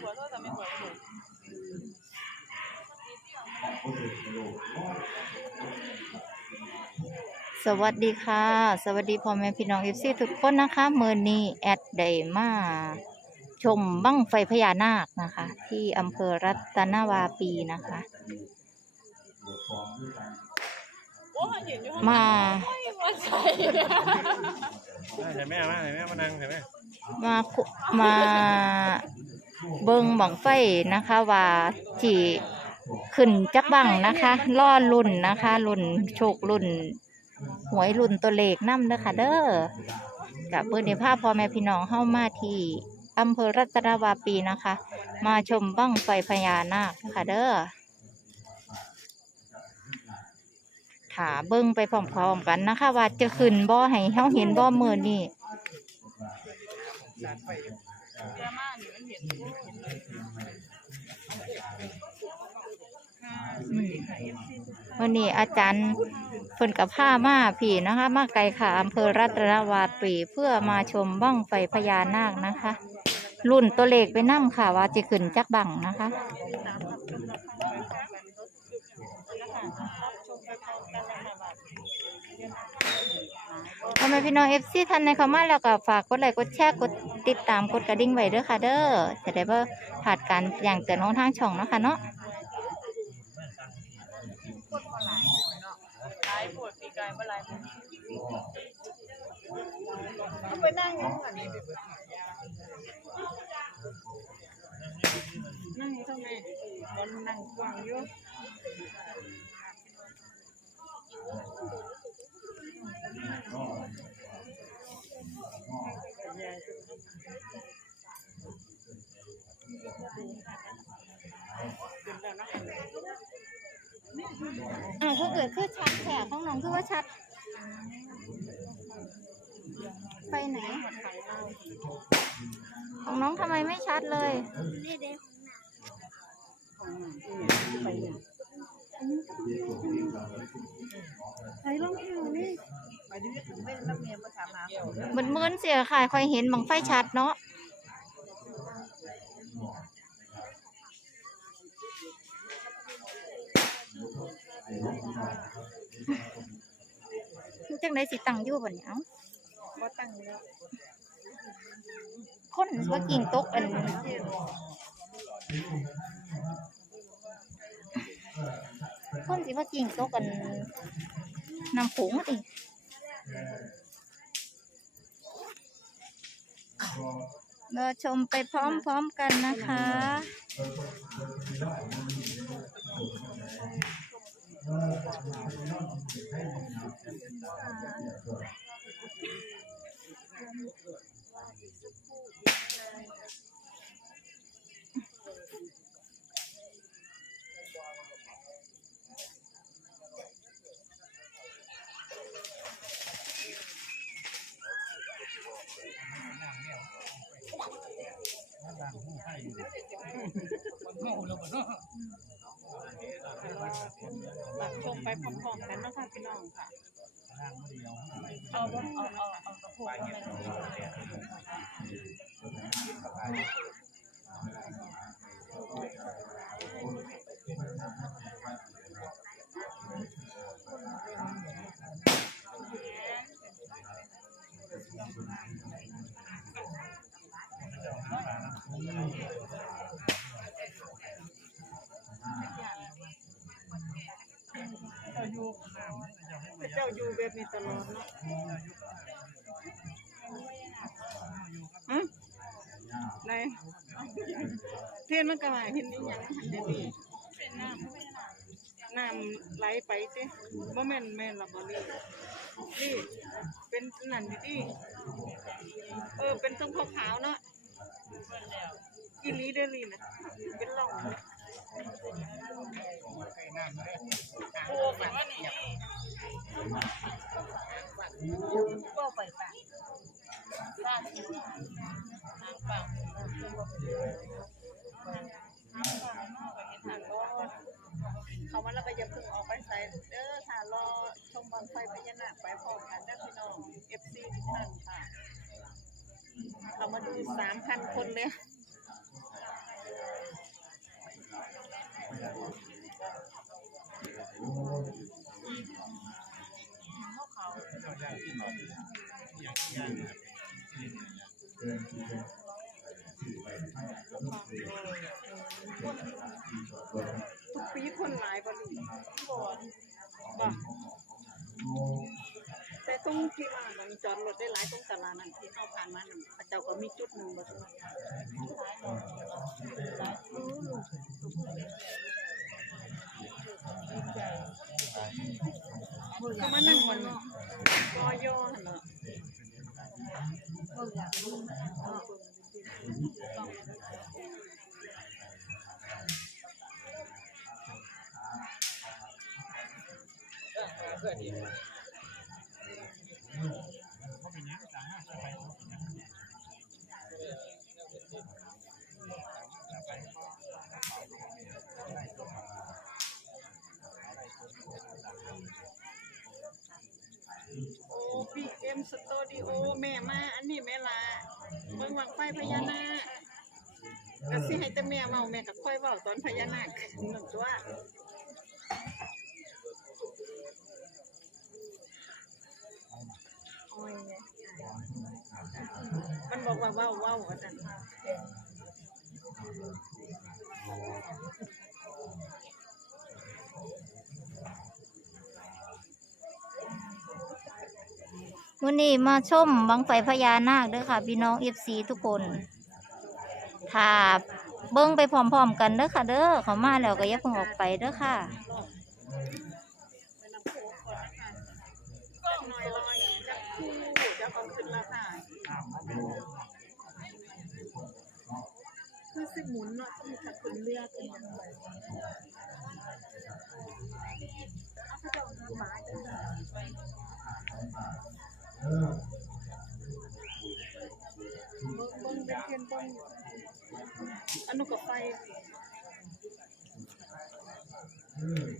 หัวโทษแต่ไม่หัวหนูสวัสดีค่ะ สวัสดีพ่อแม่พี่น้องเอฟซีทุกคนนะคะเมื่อนี้แอดได้มาชมบั้งไฟพญานาคนะคะ ที่อำเภอรัตนวาปีนะคะโอ้ยเห็นอยู่ข้างมาไม่มาใส่เนี่ยใส่แม่มาใส่แม่มานั่งใส่แม่มาคุมา เบิงบังไฟนะคะว่าที่ขึ้นจักบังนะคะล่อรุ่นนะคะรุ่นโชครุ่นหวยรุ่นตัวเลขนำเด้อค่ะเด้อกับเบอร์ในภาพพ่อแม่พี่น้องเข้ามาที่อำเภอรัตนวาปีนะคะ มาชมบั้งไฟพญานาคนะคะเด้อถาเบิ้งไปพร้อมๆกันนะคะ ว่าจะขึ้นบ่อให้เฮาเห็นบ่อมือนี่ เยอะมากนี่มันเห็นเห็นเลยวันนี้อาจารย์เพิ่นกับผ้ามาผีนะคะ มาไกลค่ะอำเภอรัตนวาปีเพื่อมาชมบ้างไฟพญานาคนะคะ รุ่นตัวเลขไปนั่งค่ะว่าจะขึ้นจักบังนะคะ พ่อแม่พี่น้องเอฟซีท่านในเข้ามาแล้วก็ฝากกดไลค์กดแชร์กดติดตามกดกระดิ่งไว้ด้วยค่ะ เด้อจะได้ว่าผ่านการอย่างเตือนของทางช่องเนาะคะเนาะลายปวดปีกายเมื่อไรไปนั่งยังไงนั่งทำไมตอนนั่งกวางอยู่ อ่าถ้าเกิดคือชัดแถบของน้องคือว่าชัด ไปไหน ของน้องทำไมไม่ชัดเลยใส่รองเท้านี่ไปดิถึงไม่รับเมียมาถ เหมือนเหมือนเสียค่ะคอยเห็นบังไฟชัดเนาะจังไดสิตังอยู่บ่เนี่ยเอ้าบ่ตั้งแล้วคนว่ากิ่งตกอันคนสิว่ากิ่งตกอันน้ำผงติ ราชมไปพร้อมๆกันนะคะ ชมไปพร้อมๆกันนะคะพี่น้องค่ะเอาเอาเอาเอากระโปรงอะไป เจ้าอยู่เจ้าอยู่ แบบนี้ตลอดเนาะฮะไหนเทียนมันกระหายเห็นนี่ยังหันเดี๋ยวนี้เป็นน้ำน้ำไหลไปสิบ่แม่นแม่นละบ่นี่นี่เป็นนั่นดิดิเออเป็นตรงขาวๆเนาะอีหลีเดอลีนะเป็นร่องโอ้แบบว่านี่ ก็ไปป่ะบ้านนางป่ะเขามาแล้วก็อย่าเพิ่งออกไปใส่เด้อค่ะรอชมบังไฟพญานาคไปพร้อมกันนะพี่น้อง FC ทุกท่านค่ะ เรามาดูสามพันคนเลย ทุกปีคนหลายบ่ลูกบ่แต่ตรงที่ว่าบางจอดรถได้หลายตรงตลาดนั้นที่เข้าผ่านมานั่นเขาเจ้าก็มีจุดหนึ่งบ่ถูกก็มานั่งมันาะ กอย่อหั่นเนาะ โอ้บีเอ็มสตูดิโอแม่มาอันนี้แม่ลาเบิ่งวังไฟพญานาคก็สิให้แต่แม่เมาแม่ก็ค่อยเว้าตอนพญานาคหนึ่งตัวโอ้ยเนี่ยมันบอกว่าเว้าเว้าว่าซั่น มื้อนี้มาชมบังไฟพญานาคเด้อค่ะ พี่น้อง FC ทุกคนถ้าเบิ่งไปพร้อมๆกันเด้อค่ะ เด้อเขามาแล้วก็อย่าเพิ่งออกไปเด้อค่ะคือสิหมุนเนาะมีถักขึ้นเรือขึ้นมาหน่อยเอาเขาเจ้าน้ำหมาจัง เลยเ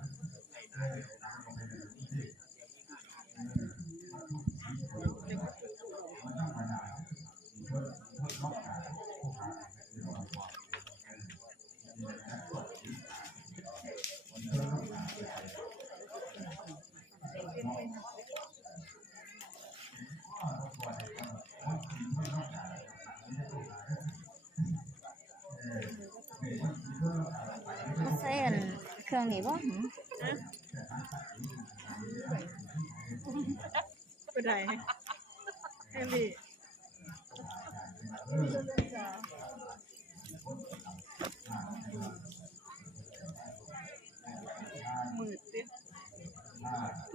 เครื่องนี้บ่หือเป็นไรเอลี่มืดดิ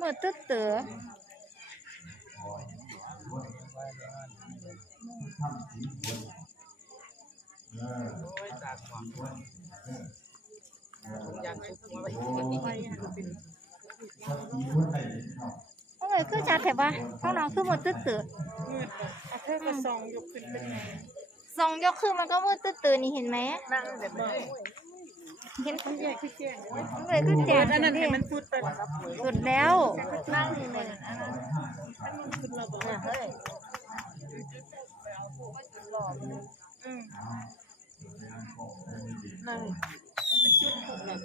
มือตึ๊ดเตืออยากให้ไฟหัน เอ้ยคือจัดแถบว่าข้างน้องคือมือตึ๊ดตือมืดเอาเธอกระซองยกขึ้นเป็นไงส่องยกคือมันก็มืดตึ๊ดตือนี่เห็นไหมนั่งแบบนี้เห็นมันแยกขี้แจ้งเลยคือแจเปิกดอันนั้นให้มันพูดไปสุดแล้วนั่งนี่มันขึ้นมาบอกว่าเฮ้ยนั่งจุดถูกนั่น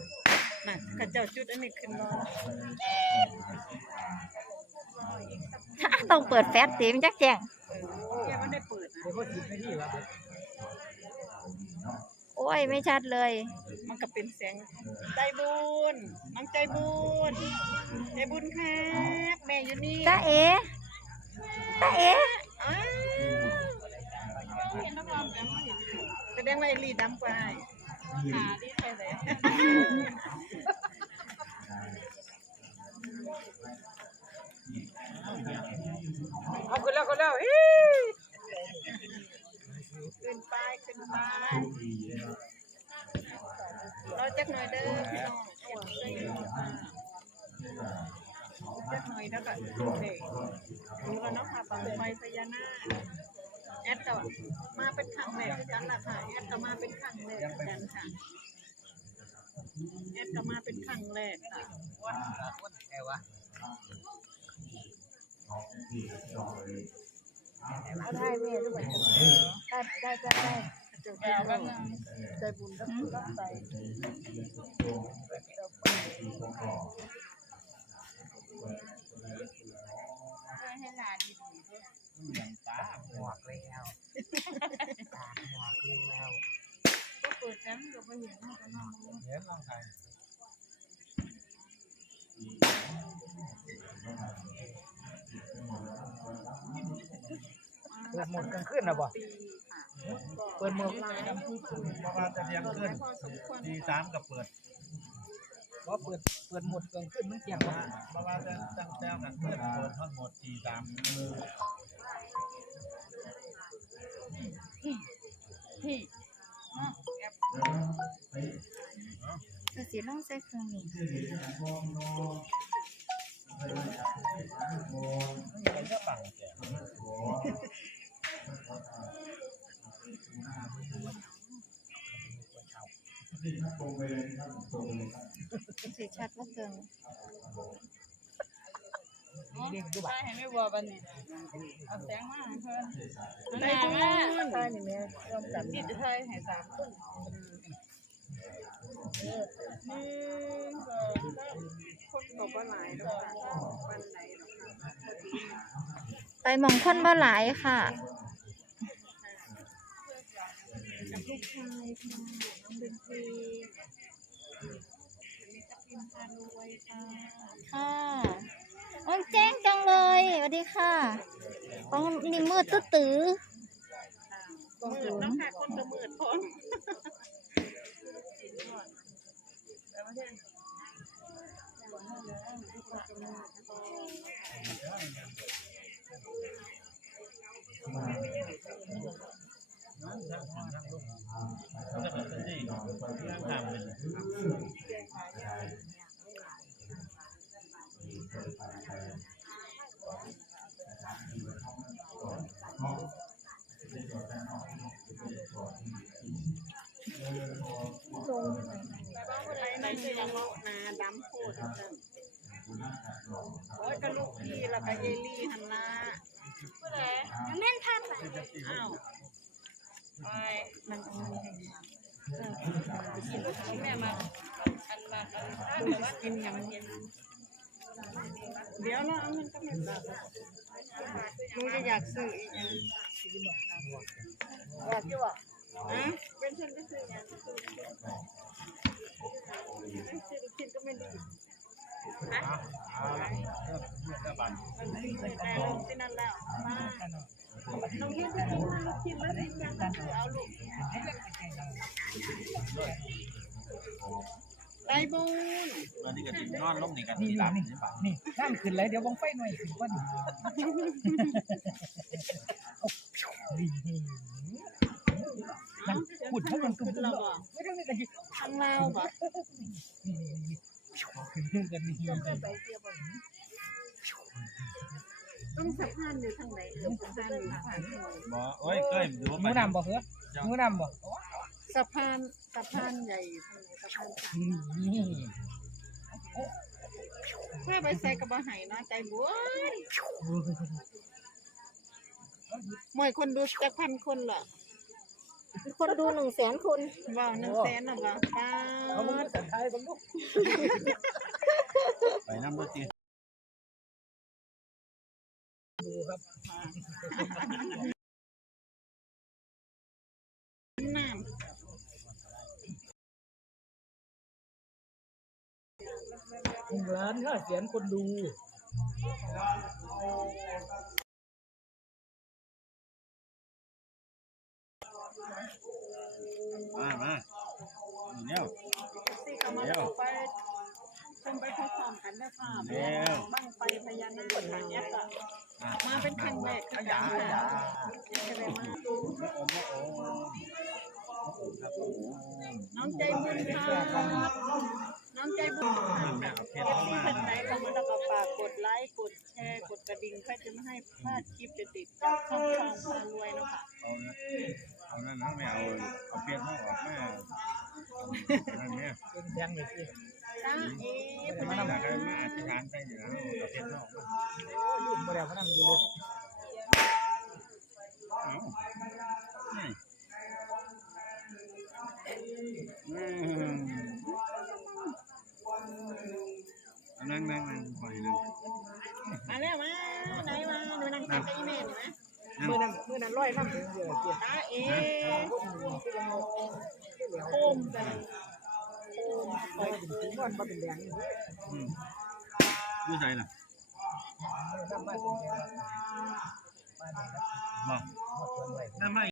น่ะข้าเจ้าจุดอันนี้ขึ้นมาต้องเปิดแฟลชเต็มจักแจงแกไม่ได้เปิดนะโอ้ยไม่ชัดเลย มันก็เป็นเสียงใจบุญน้องใจบุญใจบุญครับแม่อยู่นี่ตาเอ๋ตาเอ๋อ้าวแสดงว่าไอ้ลีดำกว่าหาดีไปเลย เอาขึ้นแล้วขึ้นแล้วฮิขึ้นไปขึ้นไปรอจักหน่อยเด้อพี่น้องจักหน่อยแล้วก็เด็กรู้แล้วเนาะค่ะบังไฟพญานาคแอดก็มาเป็นครั้งแรกดันล่ะค่ะแอดก็มาเป็นครั้งแรกกันค่ะแอดก็มาเป็นครั้งแรกค่ะ ได้แม่ด้วยได้ได้ได้ได้เจ้าค่ะได้บุญรับรับไปให้หลานดีตาหมวกแล้วตาหมวกแล้วก็เปิดน้ำกับไปเห็นเขาก็นอนเดี๋ยวลองใส่ เปิดหมดกลางคืนนะบ่เปิดหมดเพราะว่าจะเลี้ยงขึ้นพอสมควรตีสามกับเปิดเพราะเปิดเปิดหมดกลางคืนมันเที่ยงบ่เพราะว่าจะตั้งแต้วกันขึ้นเปิดทั้งหมดตีสามจะสีล่องใส่เครื่องนี้ มันก็ปังแกสีชัดว่าเกินเรียกดูบ่ให้ไม่บัวบันนี้เอาแสงมาเพิ่นได้บุญได้นี่แม่ร่วมกันติดไทยให้สามคนหนึ่งสองสาม คนก็บ่หลายดอกค่ะวันไหนดอกค่ะพอดีไปหมองคนบ่หลายค่ะ กับลูกชายค่ะน้องเบนทีวันนี้จะพิมพารวยค่ะค่ะมันแจ้งจังเลยสวัสดีค่ะของนี่มืดตื้อตื้อมืดเนาะค่ะคนต้อมจะเป็นที่ที่ทำเป็น ไป โอ้ยกระลูกพี่แล้วก็เอลี่หันละแม่นทันอ้าวไอ้มันจะมีให้กินลูกชิ้นแม่มาอันมาอันถ้าเกิดว่ากินอย่างมันเย็นเดี๋ยวเราเอาเงินก็ไม่ได้หนูจะอยากซื้ออีกอย่างอยากอยู่อะอะเป็นฉันก็ซื้ออย่างซื้อกินก็ไม่ดี นะก็บันมันไม่ได้แล้วที่นั่นแล้วมาน้องเฮียจะกินมาลูกชิ้นแล้วกินยังก็คือเอาลูกได้บุญวันนี้ก็ติดนอนล้มนี่กันนี่ตีหลับนี่นี่นั่นขึ้นเลยเดี๋ยวบังไฟหน่อยขึ้นก่อนนั่นพูดเท่านั้นก็ขึ้นขึ้นเราแล้วบ่ไม่ต้องนี่กันดิทางเราบ่ขึ้น กันนี่ต้องสะพานอยู่ทางไหนเออสะพานอยู่ทางไหนบ่โอ้ยเคยดูหมูนำบ่เหรอหมูนำบ่สะพานสะพานใหญ่ทางไหนสะพานกลางนี่ถ้าไปใส่กระบะไหนะใจบุญมวยคนดูจะพันคนเหรอ คนดูหนึ่งแสนคนว้าวหนึ่งแสนหรอวะป้าเอาบังสันไทยบังลูกไปน้ำรถตีดูครับน้หนึ่งล้านห้าแสนคนดู มามาเดี๋ยวำสี่ก็มาขอไปชมไปพร้อมๆกันนะคะบ้างไฟพญานาคทางแอปอะมาเป็นครั้งแรกค่ะจะได้มาดูน้องใจบุญค่ะานไปอยู่แล้วเอาเพชรเข้าอกมาโอ้ยุ่งบ่แล้วพนันอยู่เอานี่อืมเอานั่งนั่งนั่งคอยนั่งมาแล้วมาไหนมาหนูนั่งตักกับอีแม่หนูนะมือนั้นเมื่อนั้นร้อยน้ำถึงเดียวเกียจ้าเอ๊ะโคมกันโคมไปถึงก้อนมาเป็นแดงนี่ อยู่ใส่ล่ะน้ำมาเป็นแดงบอกน้ำไม่